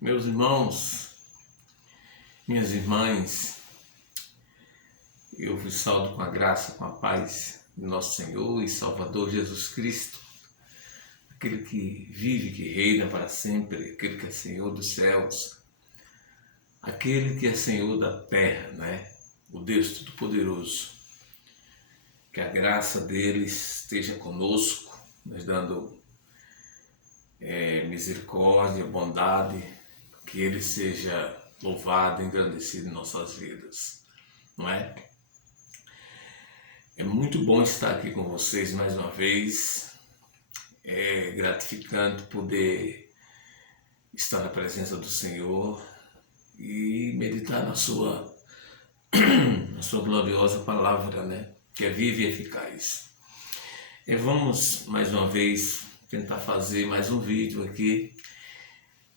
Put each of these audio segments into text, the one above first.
Meus irmãos, minhas irmãs, eu vos saúdo com a graça, com a paz de nosso Senhor e Salvador Jesus Cristo, aquele que vive, que reina para sempre, aquele que é Senhor dos céus, aquele que é Senhor da terra, O Deus Todo-Poderoso. Que a graça dele esteja conosco, nos dando misericórdia, bondade, que ele seja louvado e engrandecido em nossas vidas, não é? É muito bom estar aqui com vocês mais uma vez, é gratificante poder estar na presença do Senhor e meditar na sua gloriosa palavra, que é viva e eficaz. Vamos mais uma vez tentar fazer mais um vídeo aqui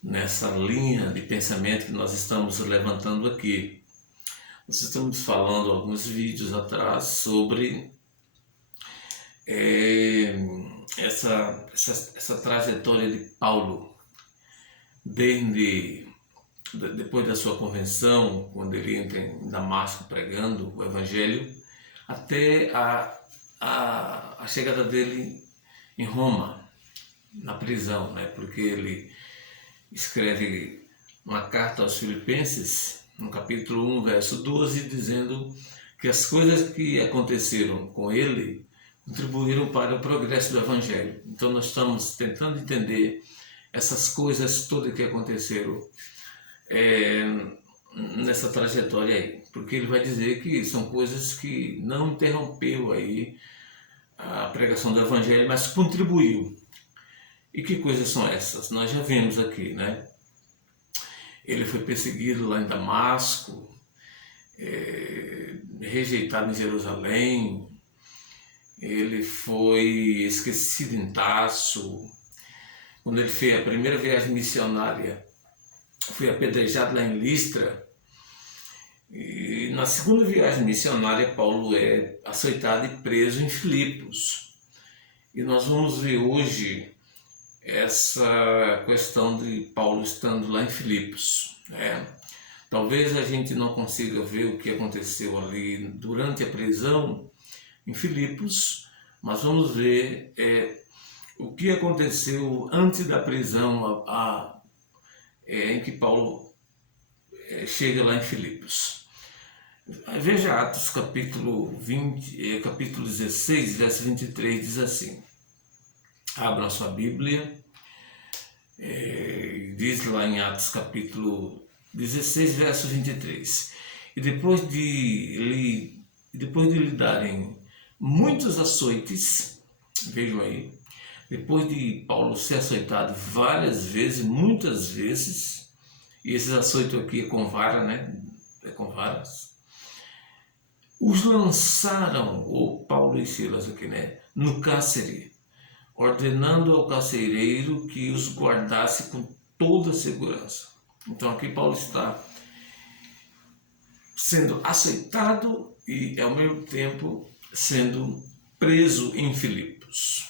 nessa linha de pensamento que nós estamos levantando aqui. Nós estamos falando alguns vídeos atrás sobre essa trajetória de Paulo, depois da sua convenção, quando ele entra em Damasco pregando o Evangelho, até a chegada dele em Roma, na prisão, porque ele escreve uma carta aos Filipenses, no capítulo 1, verso 12, dizendo que as coisas que aconteceram com ele contribuíram para o progresso do Evangelho. Então nós estamos tentando entender essas coisas todas que aconteceram nessa trajetória aí, porque ele vai dizer que são coisas que não interrompeu aí a pregação do Evangelho, mas contribuiu. E que coisas são essas? Nós já vimos aqui, Ele foi perseguido lá em Damasco, rejeitado em Jerusalém, ele foi esquecido em Tarso. Quando ele fez a primeira viagem missionária, foi apedrejado lá em Listra. E na segunda viagem missionária, Paulo é açoitado e preso em Filipos. E nós vamos ver hoje essa questão de Paulo estando lá em Filipos. Talvez a gente não consiga ver o que aconteceu ali durante a prisão em Filipos, mas vamos ver o que aconteceu antes da prisão em que Paulo chega lá em Filipos. Veja Atos capítulo 16, verso 23, diz assim. Abra a sua Bíblia, diz lá em Atos capítulo 16, verso 23. E depois de lhe darem muitos açoites, vejam aí, depois de Paulo ser açoitado várias vezes, muitas vezes, e esses açoites aqui é com vara, é com varas, os lançaram, ou Paulo e Silas aqui, no cárcere, ordenando ao carcereiro que os guardasse com toda a segurança. Então aqui Paulo está sendo açoitado e ao mesmo tempo sendo preso em Filipos.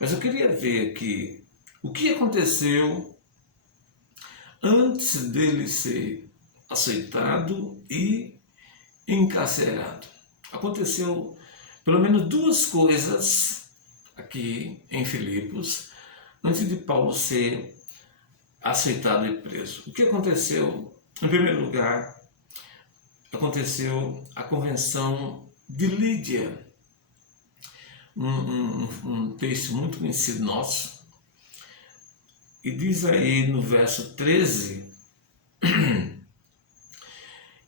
Mas eu queria ver aqui o que aconteceu antes dele ser açoitado e encarcerado. Aconteceu pelo menos duas coisas aqui em Filipos, antes de Paulo ser açoitado e preso. O que aconteceu? Em primeiro lugar, aconteceu a convenção de Lídia, um texto muito conhecido nosso, e diz aí no verso 13,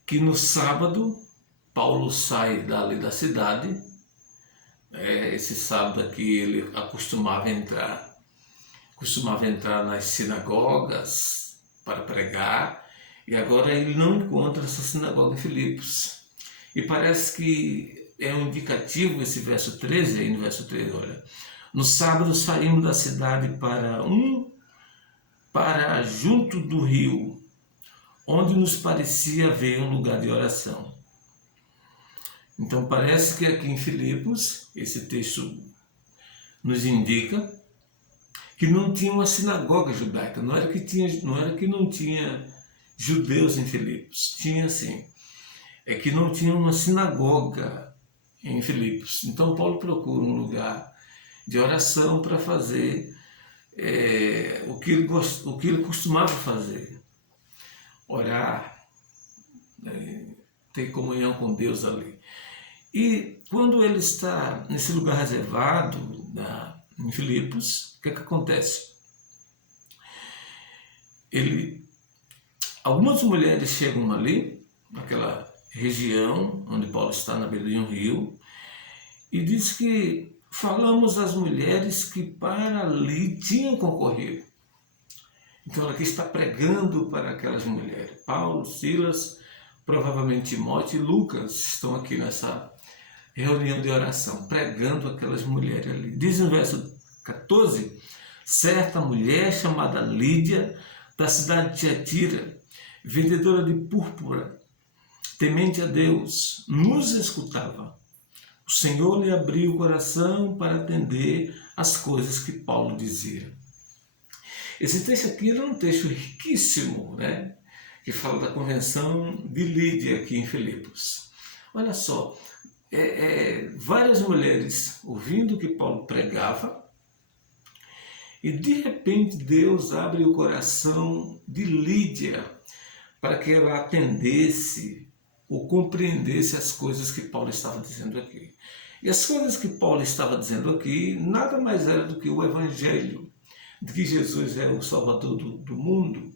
que no sábado, Paulo sai dali da cidade. Esse sábado aqui ele costumava entrar nas sinagogas para pregar, e agora ele não encontra essa sinagoga em Filipos. E parece que é um indicativo esse verso 13, aí no verso 13, olha. No sábado saímos da cidade para junto do rio, onde nos parecia haver um lugar de oração. Então parece que aqui em Filipos, esse texto nos indica que não tinha uma sinagoga judaica. Não era que não tinha judeus em Filipos, tinha sim. É que não tinha uma sinagoga em Filipos. Então Paulo procura um lugar de oração para fazer o que ele costumava fazer. Orar, ter comunhão com Deus ali. E quando ele está nesse lugar reservado, em Filipos, o que acontece? Algumas mulheres chegam ali, naquela região onde Paulo está, na beira de um rio, e diz que falamos às mulheres que para ali tinham concorrido. Então ela aqui está pregando para aquelas mulheres. Paulo, Silas, provavelmente Timóteo e Lucas estão aqui nessa reunião de oração, pregando aquelas mulheres ali. Diz no verso 14, certa mulher chamada Lídia, da cidade de Tiatira, vendedora de púrpura, temente a Deus, nos escutava. O Senhor lhe abriu o coração para atender as coisas que Paulo dizia. Esse texto aqui é um texto riquíssimo, né? Que fala da convenção de Lídia aqui em Filipos. Olha só, várias mulheres ouvindo o que Paulo pregava, e de repente Deus abre o coração de Lídia para que ela atendesse ou compreendesse as coisas que Paulo estava dizendo aqui. E as coisas que Paulo estava dizendo aqui nada mais era do que o Evangelho, de que Jesus é o Salvador do mundo,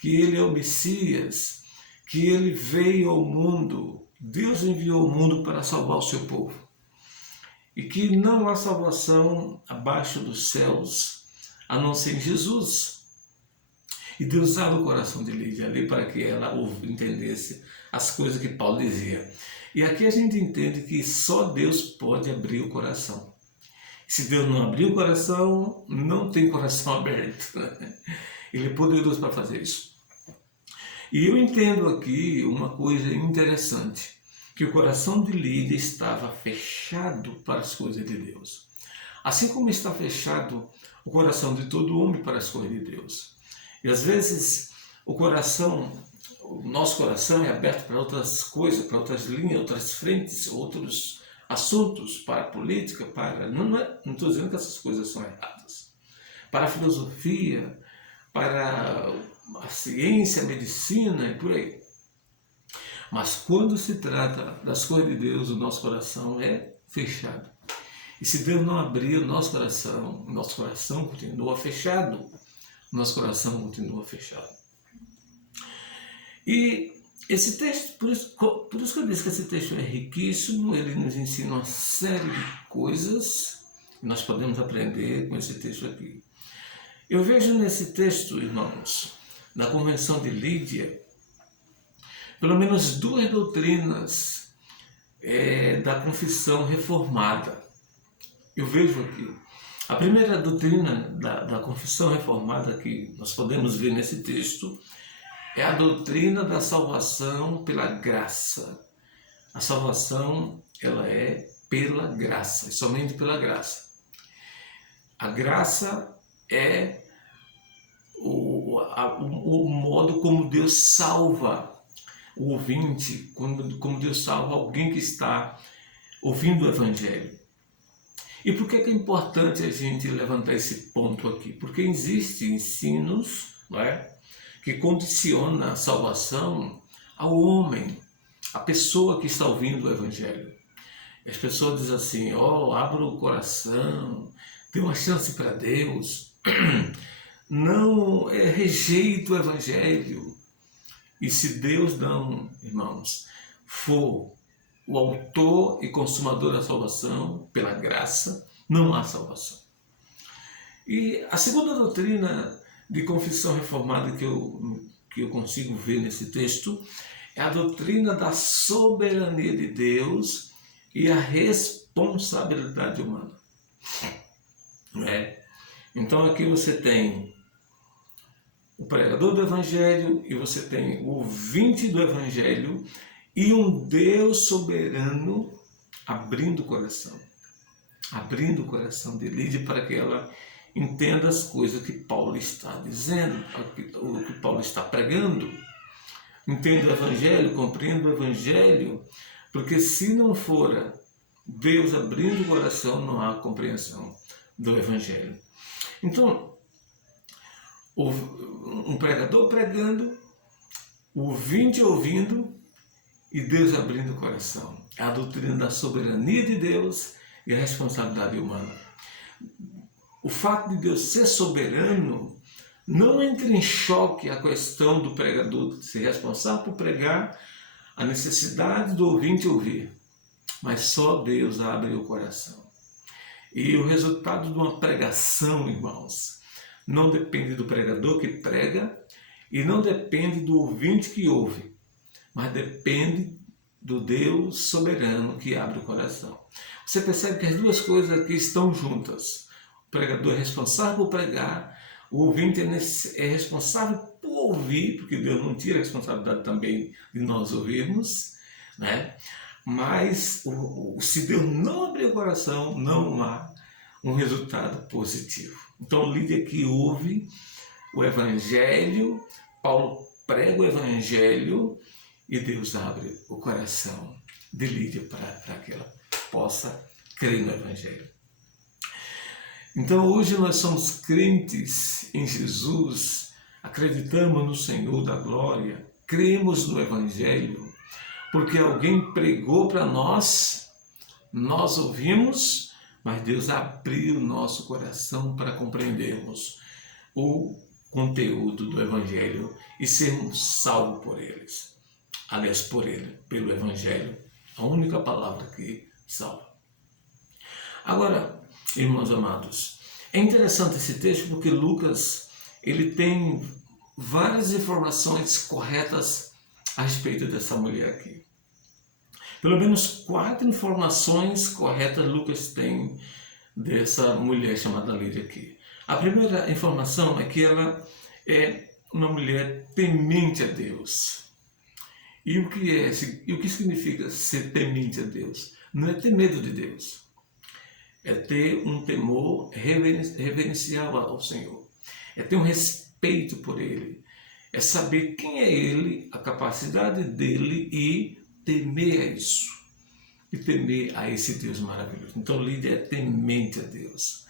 que Ele é o Messias, que Ele veio ao mundo, Deus enviou ao mundo para salvar o seu povo. E que não há salvação abaixo dos céus, a não ser em Jesus. E Deus abre o coração de Lídia ali para que ela entendesse as coisas que Paulo dizia. E aqui a gente entende que só Deus pode abrir o coração. Se Deus não abrir o coração, não tem coração aberto. Ele é poderoso para fazer isso. E eu entendo aqui uma coisa interessante, que o coração de Lídia estava fechado para as coisas de Deus. Assim como está fechado o coração de todo homem para as coisas de Deus. E às vezes o nosso coração é aberto para outras coisas, para outras linhas, outras frentes, outros assuntos, para a política, não estou dizendo que essas coisas são erradas, para a filosofia, para a ciência, a medicina e por aí. Mas quando se trata das coisas de Deus, o nosso coração é fechado. E se Deus não abrir o nosso coração continua fechado. Nosso coração continua fechado. E esse texto, por isso que eu disse que esse texto é riquíssimo, ele nos ensina uma série de coisas que nós podemos aprender com esse texto aqui. Eu vejo nesse texto, irmãos, na convenção de Lídia, pelo menos duas doutrinas da confissão reformada. Eu vejo aqui. A primeira doutrina da confissão reformada que nós podemos ver nesse texto é a doutrina da salvação pela graça. A salvação, ela é pela graça, e somente pela graça. A graça é o modo como Deus salva o ouvinte, como Deus salva alguém que está ouvindo o Evangelho. E por que é importante a gente levantar esse ponto aqui? Porque existem ensinos, não é, que condicionam a salvação ao homem, à pessoa que está ouvindo o Evangelho. As pessoas dizem assim, abra o coração, dê uma chance para Deus, não rejeita o Evangelho. E se Deus não, irmãos, for o autor e consumador da salvação, pela graça, não há salvação. E a segunda doutrina de confissão reformada que eu consigo ver nesse texto é a doutrina da soberania de Deus e a responsabilidade humana. Então aqui você tem o pregador do Evangelho e você tem o ouvinte do Evangelho e um Deus soberano abrindo o coração de Lídia para que ela entenda as coisas que Paulo está dizendo, o que Paulo está pregando. Entenda o Evangelho, compreenda o Evangelho, porque se não for Deus abrindo o coração, não há compreensão do Evangelho. Então, um pregador pregando, o ouvinte ouvindo e Deus abrindo o coração. É a doutrina da soberania de Deus e a responsabilidade humana. O fato de Deus ser soberano não entra em choque a questão do pregador ser responsável por pregar, a necessidade do ouvinte ouvir, mas só Deus abre o coração. E o resultado de uma pregação, irmãos, não depende do pregador que prega e não depende do ouvinte que ouve, mas depende do Deus soberano que abre o coração. Você percebe que as duas coisas aqui estão juntas. O pregador é responsável por pregar, o ouvinte é responsável por ouvir, porque Deus não tira a responsabilidade também de nós ouvirmos, né? Mas se Deus não abrir o coração, não há um resultado positivo. Então Lídia aqui ouve o Evangelho, Paulo prega o Evangelho e Deus abre o coração de Lídia para que ela possa crer no Evangelho. Então hoje nós somos crentes em Jesus, acreditamos no Senhor da glória, cremos no Evangelho, porque alguém pregou para nós, nós ouvimos, mas Deus abriu o nosso coração para compreendermos o conteúdo do Evangelho e sermos salvos por eles. Aliás, por ele, pelo Evangelho, a única palavra que salva. Agora, irmãos amados, é interessante esse texto porque Lucas ele tem várias informações corretas a respeito dessa mulher aqui. Pelo menos 4 informações corretas Lucas tem dessa mulher chamada Lídia aqui. A primeira informação é que ela é uma mulher temente a Deus. E o que significa ser temente a Deus? Não é ter medo de Deus. É ter um temor reverencial ao Senhor. É ter um respeito por Ele. É saber quem é Ele, a capacidade dEle e temer a isso. E temer a esse Deus maravilhoso. Então Lídia é temente a Deus.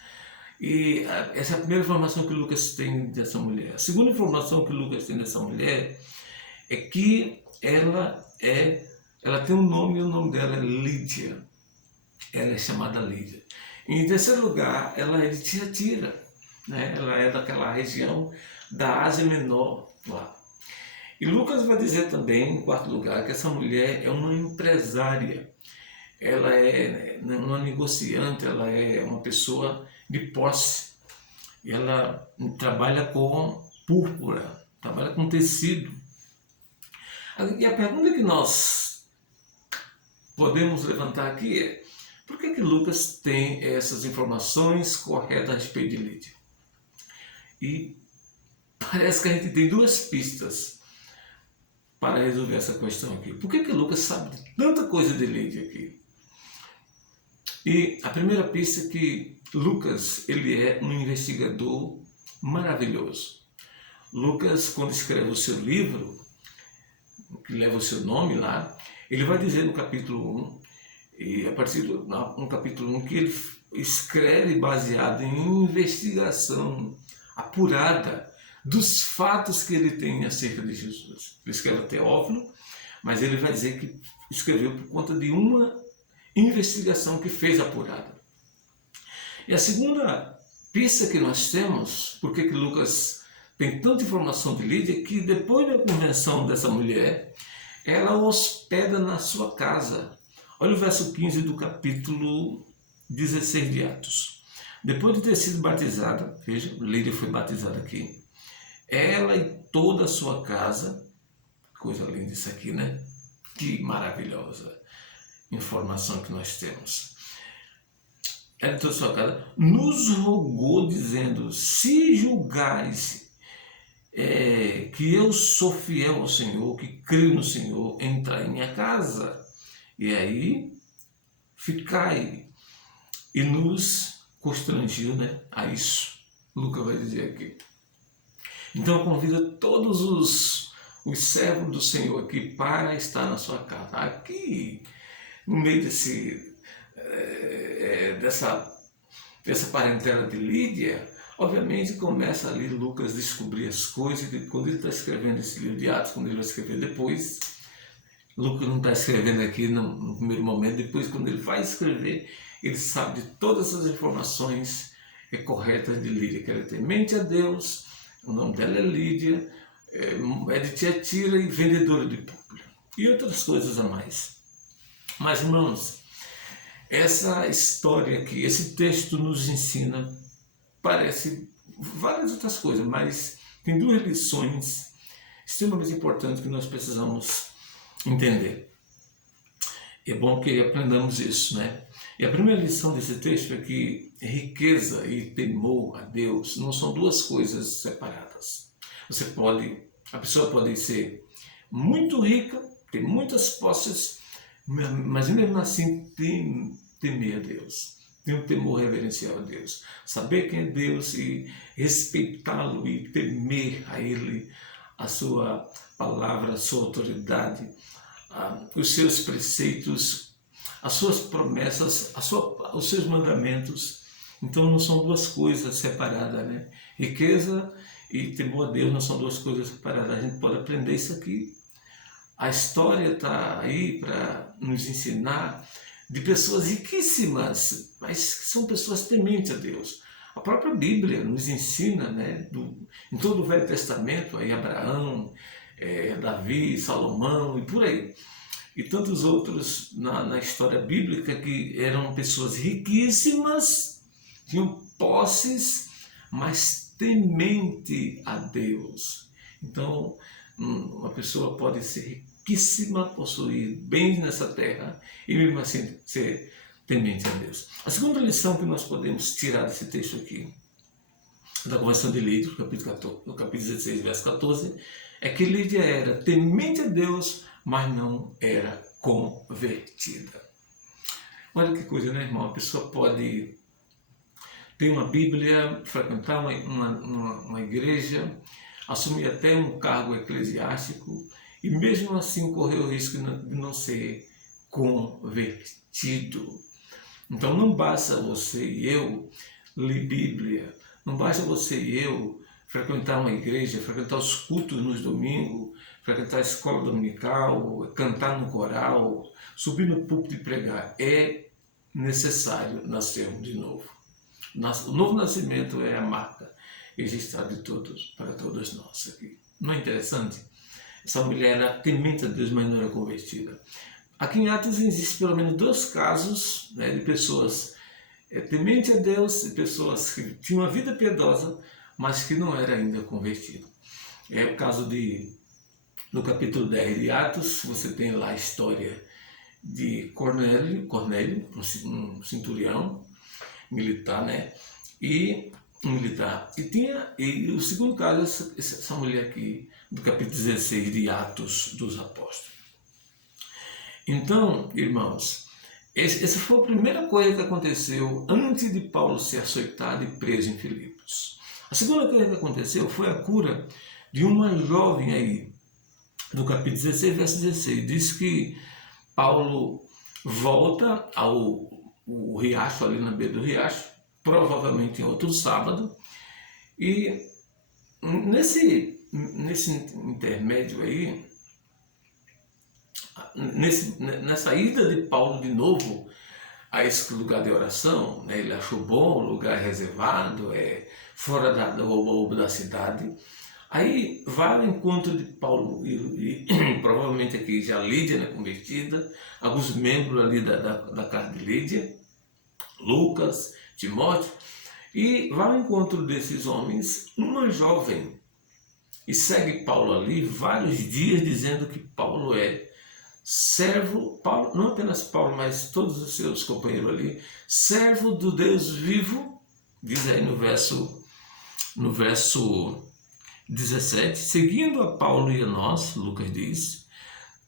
E essa é a primeira informação que Lucas tem dessa mulher. A segunda informação que Lucas tem dessa mulher é que ela tem um nome e o nome dela é Lídia. Ela é chamada Lídia. Em terceiro lugar, ela é de Tiatira, né? Ela é daquela região da Ásia Menor lá. E Lucas vai dizer também, em quarto lugar, que essa mulher é uma empresária. Ela é uma negociante, ela é uma pessoa de posse. Ela trabalha com púrpura, trabalha com tecido. E a pergunta que nós podemos levantar aqui é: por que Lucas tem essas informações corretas a respeito de Lídia? E parece que a gente tem 2 pistas para resolver essa questão aqui. Por que Lucas sabe de tanta coisa de Lídia aqui? E a primeira pista é que Lucas ele é um investigador maravilhoso. Lucas, quando escreve o seu livro, que leva o seu nome lá, ele vai dizer no capítulo 1, e a partir do capítulo 1, que ele escreve baseado em investigação apurada dos fatos que ele tem acerca de Jesus. Ele escreve a Teófilo, mas ele vai dizer que escreveu por conta de uma investigação que fez apurada. E a segunda pista que nós temos, por que Lucas tem tanta informação de Lídia, é que depois da conversão dessa mulher, ela hospeda na sua casa. Olha o verso 15 do capítulo 16 de Atos. Depois de ter sido batizada, veja, Lídia foi batizada aqui, ela e toda a sua casa, coisa linda isso aqui, né? Que maravilhosa informação que nós temos. Ela e toda a sua casa nos rogou dizendo: se julgais que eu sou fiel ao Senhor, que creio no Senhor, entrai em minha casa. E aí, ficai. E nos constrangiu, né, a isso. Lucas vai dizer aqui. Então convida todos os servos do Senhor aqui para estar na sua casa. Aqui, no meio dessa parentela de Lídia, obviamente começa ali Lucas a descobrir as coisas, que quando ele está escrevendo esse livro de Atos, quando ele vai escrever depois, Lucas não está escrevendo aqui no primeiro momento, depois quando ele vai escrever, ele sabe de todas as informações corretas de Lídia, que ela é temente a Deus, o nome dela é Lídia, é de Tiatira e vendedora de púrpura, e outras coisas a mais. Mas, irmãos, essa história aqui, esse texto nos ensina, parece várias outras coisas, mas tem duas lições extremamente importantes que nós precisamos entender. É bom que aprendamos isso, né? E a primeira lição desse texto é que riqueza e temor a Deus não são duas coisas separadas. A pessoa pode ser muito rica, ter muitas posses, mas mesmo assim temer a Deus, ter um temor reverencial a Deus, saber quem é Deus e respeitá-lo e temer a Ele, a sua palavra, a sua autoridade, os seus preceitos, as suas promessas, os seus mandamentos. Então não são duas coisas separadas, né? Riqueza e temor a Deus não são duas coisas separadas. A gente pode aprender isso aqui. A história está aí para nos ensinar de pessoas riquíssimas, mas que são pessoas tementes a Deus. A própria Bíblia nos ensina, né, em todo o Velho Testamento, aí Abraão, Davi, Salomão e por aí. E tantos outros na história bíblica que eram pessoas riquíssimas, tinham posses, mas temente a Deus. Então, uma pessoa pode ser riquíssima, possuir bens nessa terra e mesmo assim ser temente a Deus. A segunda lição que nós podemos tirar desse texto aqui, da Conversão de Lídia, no capítulo 16, verso 14, é que Lídia era temente a Deus, mas não era convertida. Olha que coisa, né, irmão? A pessoa pode ter uma Bíblia, frequentar uma igreja, assumir até um cargo eclesiástico e mesmo assim correr o risco de não ser convertido. Então não basta você e eu ler Bíblia, não basta você e eu frequentar uma igreja, frequentar os cultos nos domingos, frequentar a escola dominical, cantar no coral, subir no púlpito e pregar. É necessário nascermos de novo. O novo nascimento é a marca registrada para todos nós aqui. Não é interessante? Essa mulher era temente a Deus, mas não era convertida. Aqui em Atos existe pelo menos 2 casos, né, de pessoas tementes a Deus, de pessoas que tinham uma vida piedosa, mas que não era ainda convertido. É o caso no capítulo 10 de Atos, você tem lá a história de Cornélio, um centurião militar, né? E o segundo caso, essa mulher aqui, do capítulo 16 de Atos dos Apóstolos. Então, irmãos, essa foi a primeira coisa que aconteceu antes de Paulo ser açoitado e preso em Filipos. A segunda coisa que aconteceu foi a cura de uma jovem aí, do capítulo 16, verso 16. Diz que Paulo volta ao riacho, ali na beira do riacho, provavelmente em outro sábado, e nesse intermédio aí, nessa ida de Paulo de novo a esse lugar de oração, né, ele achou bom, lugar reservado, fora do da cidade. Aí vai ao encontro de Paulo e provavelmente aqui já Lídia, né, convertida, alguns membros ali da casa de Lídia, Lucas, Timóteo, e vai ao encontro desses homens uma jovem e segue Paulo ali vários dias dizendo que Paulo é servo, Paulo, não apenas Paulo, mas todos os seus companheiros ali, servo do Deus vivo, diz aí no verso 17, seguindo a Paulo e a nós, Lucas diz,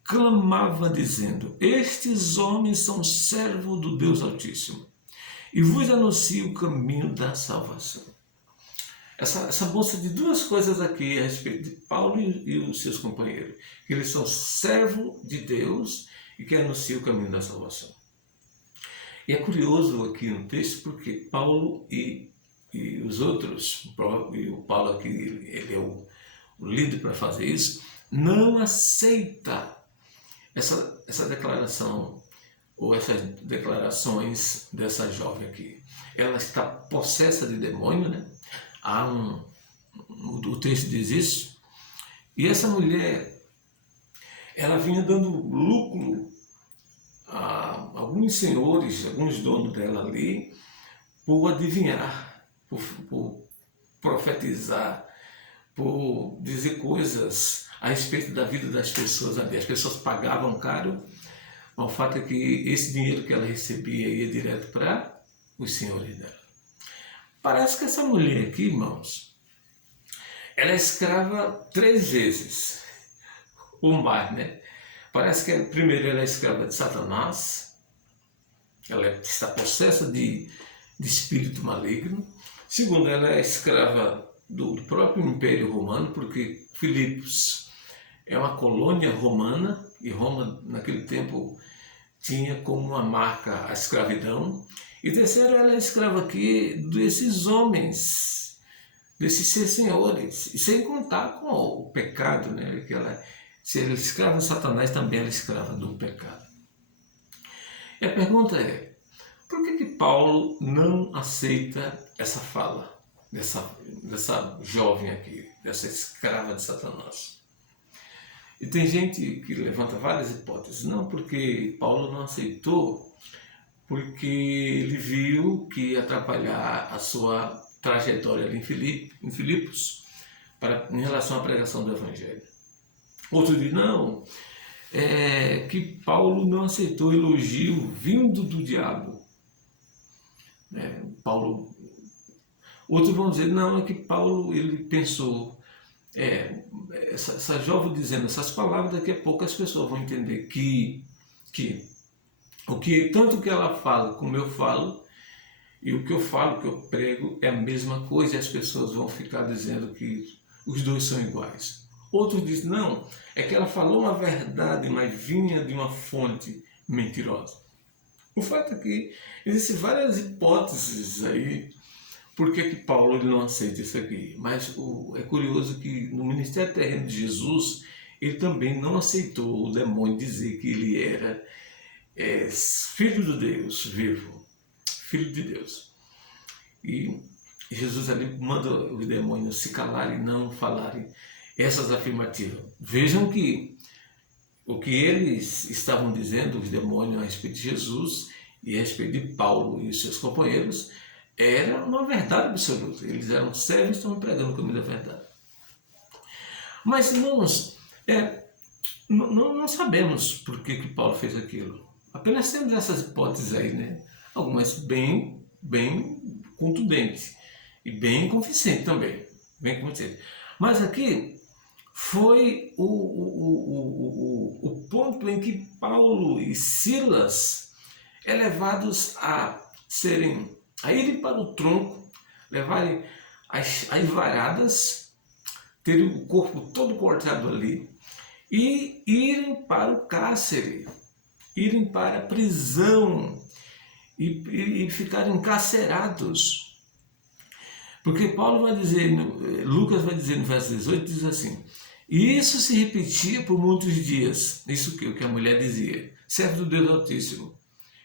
clamava dizendo, estes homens são servos do Deus Altíssimo, e vos anuncio o caminho da salvação. essa moça de duas coisas aqui a respeito de Paulo e os seus companheiros. Que eles são servos de Deus e que anunciam o caminho da salvação. E é curioso aqui no texto porque Paulo e os outros, e o Paulo aqui, ele é o líder para fazer isso, não aceita essa declaração ou essas declarações dessa jovem aqui. Ela está possessa de demônio, né? O texto diz isso. E essa mulher, ela vinha dando lucro a alguns senhores, alguns donos dela ali, por adivinhar, por profetizar, por dizer coisas a respeito da vida das pessoas ali. As pessoas pagavam caro, mas o fato é que esse dinheiro que ela recebia ia direto para os senhores dela. Parece que essa mulher aqui, irmãos, ela é escrava 3 vezes, ou mais, né? Parece que primeiro ela é escrava de Satanás, ela está possessa de espírito maligno. Segundo, ela é escrava do próprio Império Romano, porque Filipos é uma colônia romana, e Roma naquele tempo tinha como uma marca a escravidão. E terceiro, ela é escrava aqui desses homens, desses seus senhores, e sem contar com o pecado, né? Que se ela é escrava de Satanás, também ela é escrava do pecado. E a pergunta é, por que Paulo não aceita essa fala dessa jovem aqui, dessa escrava de Satanás? E tem gente que levanta várias hipóteses. Não porque Paulo não aceitou, porque ele viu que ia atrapalhar a sua trajetória ali em Filipos em relação à pregação do Evangelho. Outro diz, não, que Paulo não aceitou elogio vindo do diabo. Outros vão dizer, não, é que Paulo ele pensou, essa jovem dizendo essas palavras, daqui a pouco as pessoas vão entender que tanto que ela fala como eu falo, e o que eu falo, o que eu prego é a mesma coisa, e as pessoas vão ficar dizendo que os dois são iguais. Outros dizem, não, é que ela falou uma verdade, mas vinha de uma fonte mentirosa. O fato é que existem várias hipóteses aí por que Paulo ele não aceita isso aqui. Mas é curioso que no ministério terreno de Jesus, ele também não aceitou o demônio dizer que ele era filho de Deus vivo, filho de Deus. E Jesus ali manda os demônios se calarem e não falarem essas afirmativas. Vejam que o que eles estavam dizendo, os demônios, a respeito de Jesus e a respeito de Paulo e os seus companheiros, era uma verdade absoluta. Eles eram servos e estavam pregando o caminho da verdade. Mas, irmãos, não sabemos por que Paulo fez aquilo. Apenas temos essas hipóteses aí, né? Algumas bem contundentes e bem convincentes também. Bem convincentes. Mas aqui foi o ponto em que Paulo e Silas é levados a irem para o tronco, levarem as varadas, terem o corpo todo cortado ali e irem para o cárcere, irem para a prisão e ficarem encarcerados. Porque Paulo vai dizer, Lucas vai dizer no verso 18, diz assim, e isso se repetia por muitos dias, isso que a mulher dizia, servo do Deus Altíssimo,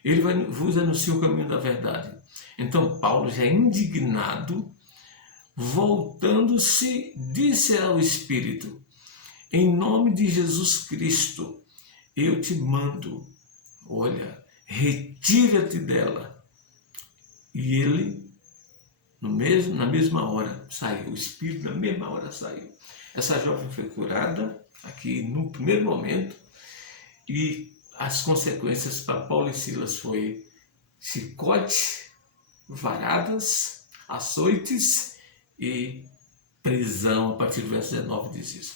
ele vos anuncia o caminho da verdade. Então Paulo, já indignado, voltando-se, disse ao Espírito, em nome de Jesus Cristo, eu te mando, olha, retira-te dela. E ele, na mesma hora, saiu, o Espírito na mesma hora saiu. Essa jovem foi curada aqui no primeiro momento e as consequências para Paulo e Silas foi chicote, varadas, açoites e prisão. A partir do verso 19 diz isso.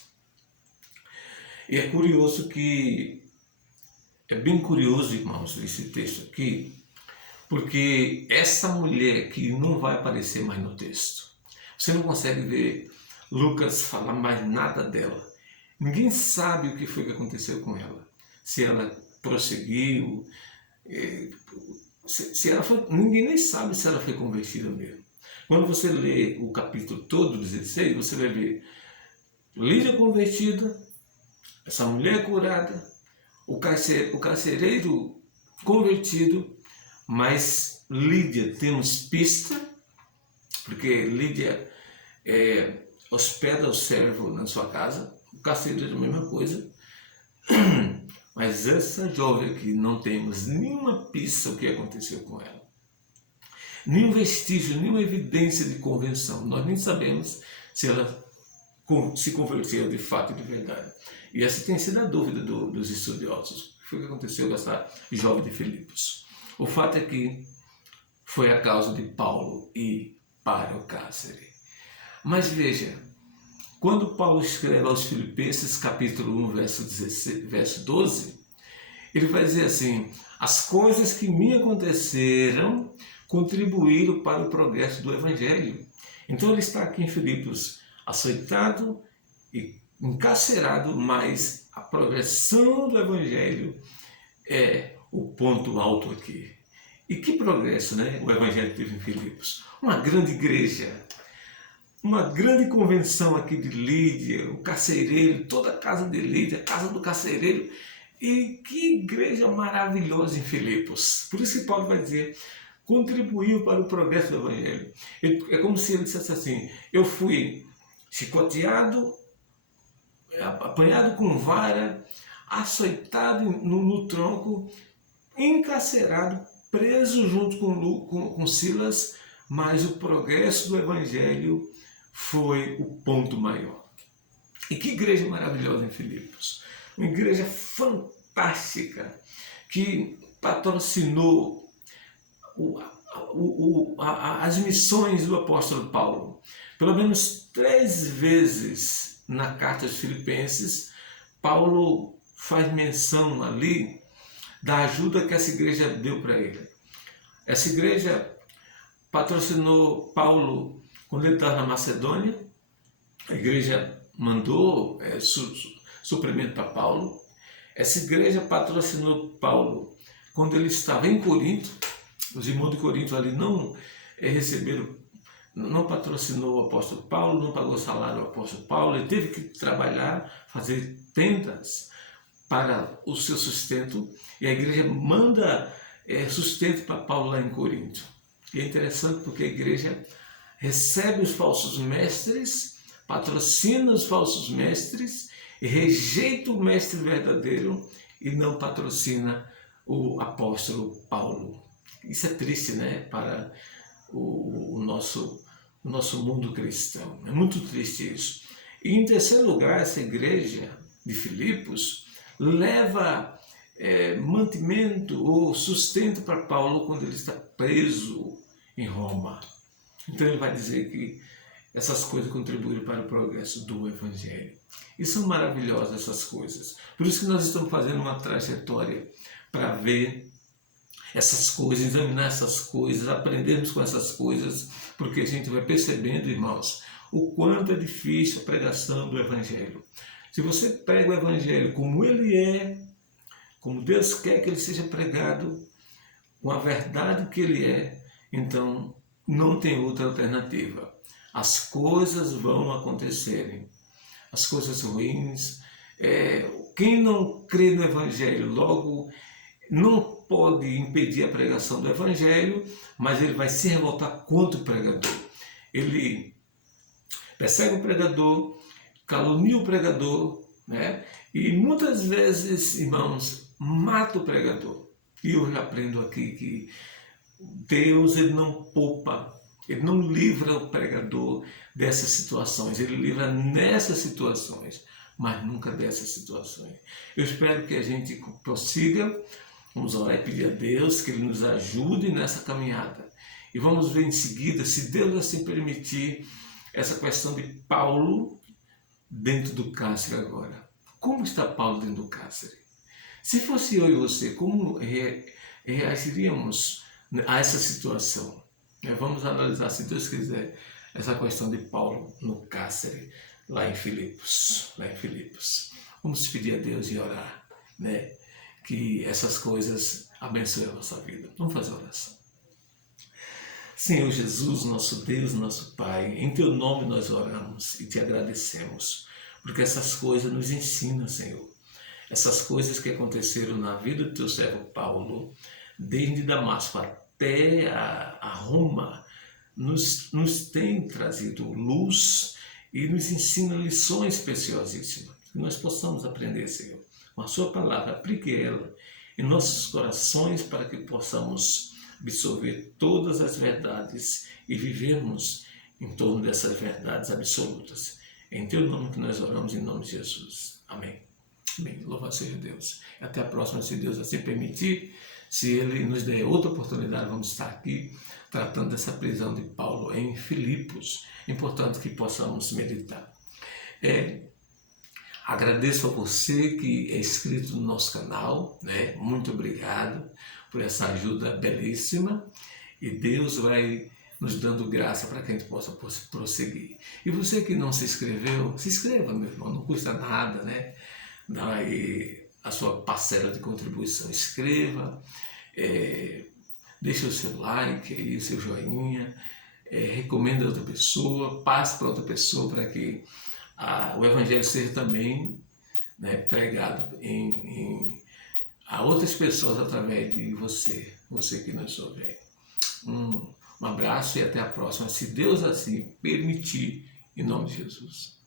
E é curioso é bem curioso, irmãos, esse texto aqui, porque essa mulher que não vai aparecer mais no texto, Você não consegue ver Lucas falar mais nada dela. Ninguém sabe o que foi que aconteceu com ela. Se ela prosseguiu, se ela foi, ninguém nem sabe se ela foi convertida mesmo. Quando você lê o capítulo todo, 16, você vai ver Lídia convertida, essa mulher curada, o carcereiro convertido, mas Lídia temos pista, porque Lídia hospeda o servo na sua casa, o carcereiro a mesma coisa, mas essa jovem aqui não temos nenhuma pista do que aconteceu com ela. Nenhum vestígio, nenhuma evidência de conversão. Nós nem sabemos se ela se converteu de fato e de verdade. E essa tem sido a dúvida dos estudiosos. O que foi que aconteceu com essa jovem de Filipos? O fato é que foi a causa de Paulo ir para o cárcere. Mas veja, quando Paulo escreve aos Filipenses, capítulo 1, verso 12, ele vai dizer assim: as coisas que me aconteceram contribuíram para o progresso do Evangelho. Então ele está aqui em Filipos, açoitado e encarcerado, mas a progressão do Evangelho é o ponto alto aqui. E que progresso, né? O Evangelho teve em Filipos. Uma grande igreja, uma grande convenção aqui de Lídia, o carcereiro, toda a casa de Lídia, a casa do carcereiro. E que igreja maravilhosa em Filipos. Por isso que Paulo vai dizer, contribuiu para o progresso do Evangelho. É como se ele dissesse assim: eu fui chicoteado, apanhado com vara, açoitado no tronco, encarcerado, preso junto com Silas, mas o progresso do Evangelho foi o ponto maior. E que igreja maravilhosa em Filipos. Uma igreja fantástica que patrocinou as missões do apóstolo Paulo. Pelo menos 3 vezes na carta aos Filipenses, Paulo faz menção ali da ajuda que essa igreja deu para ele. Essa igreja patrocinou Paulo quando ele estava na Macedônia. A igreja mandou suplemento para Paulo. Essa igreja patrocinou Paulo quando ele estava em Corinto. Os irmãos de Corinto ali não patrocinou o apóstolo Paulo, não pagou salário ao apóstolo Paulo. Ele teve que trabalhar, fazer tendas para o seu sustento, e a igreja manda sustento para Paulo lá em Corinto. E é interessante porque a igreja recebe os falsos mestres, patrocina os falsos mestres e rejeita o mestre verdadeiro e não patrocina o apóstolo Paulo. Isso é triste, né, para o nosso mundo cristão. É muito triste isso. E em terceiro lugar, essa igreja de Filipos leva mantimento ou sustento para Paulo quando ele está preso em Roma. Então ele vai dizer que essas coisas contribuíram para o progresso do Evangelho. E são maravilhosas essas coisas. Por isso que nós estamos fazendo uma trajetória para ver essas coisas, examinar essas coisas, aprendermos com essas coisas, porque a gente vai percebendo, irmãos, o quanto é difícil a pregação do Evangelho. Se você prega o Evangelho como ele é, como Deus quer que ele seja pregado, com a verdade que ele é, então não tem outra alternativa. As coisas vão acontecerem, as coisas ruins. Quem não crê no Evangelho logo não pode impedir a pregação do Evangelho, mas ele vai se revoltar contra o pregador. Ele persegue o pregador, calunia o pregador, né? E muitas vezes, irmãos, mata o pregador. E eu já aprendo aqui que Deus, ele não poupa, ele não livra o pregador dessas situações, ele livra nessas situações, mas nunca dessas situações. Eu espero que a gente prossiga, vamos orar e pedir a Deus que ele nos ajude nessa caminhada. E vamos ver em seguida, se Deus assim permitir, essa questão de Paulo dentro do cárcere agora. Como está Paulo dentro do cárcere? Se fosse eu e você, como reagiríamos a essa situação? Vamos analisar, se Deus quiser, essa questão de Paulo no cárcere, lá em Filipos. Vamos pedir a Deus e orar, né? Que essas coisas abençoem a nossa vida. Vamos fazer oração. Senhor Jesus, nosso Deus, nosso Pai, em Teu nome nós oramos e Te agradecemos, porque essas coisas nos ensinam, Senhor. Essas coisas que aconteceram na vida do Teu servo Paulo, desde Damasco até a Roma, nos tem trazido luz e nos ensina lições preciosíssimas. Que nós possamos aprender, Senhor, com a Sua palavra, aplique ela em nossos corações para que possamos absorver todas as verdades e vivermos em torno dessas verdades absolutas. Em Teu nome que nós oramos, em nome de Jesus. Amém. Amém. Louvado seja Deus. Até a próxima, se Deus assim permitir. Se Ele nos der outra oportunidade, vamos estar aqui tratando dessa prisão de Paulo em Filipos. É importante que possamos meditar. Agradeço a você que é inscrito no nosso canal, né? Muito obrigado por essa ajuda belíssima e Deus vai nos dando graça para que a gente possa prosseguir. E você que não se inscreveu, se inscreva, meu irmão, não custa nada, né? Dá aí a sua parcela de contribuição, inscreva, deixe o seu like, aí, o seu joinha, recomenda a outra pessoa, passe para outra pessoa para que o Evangelho seja também, né, pregado a outras pessoas através de você que nos ouve. Um abraço e até a próxima, se Deus assim permitir, em nome de Jesus.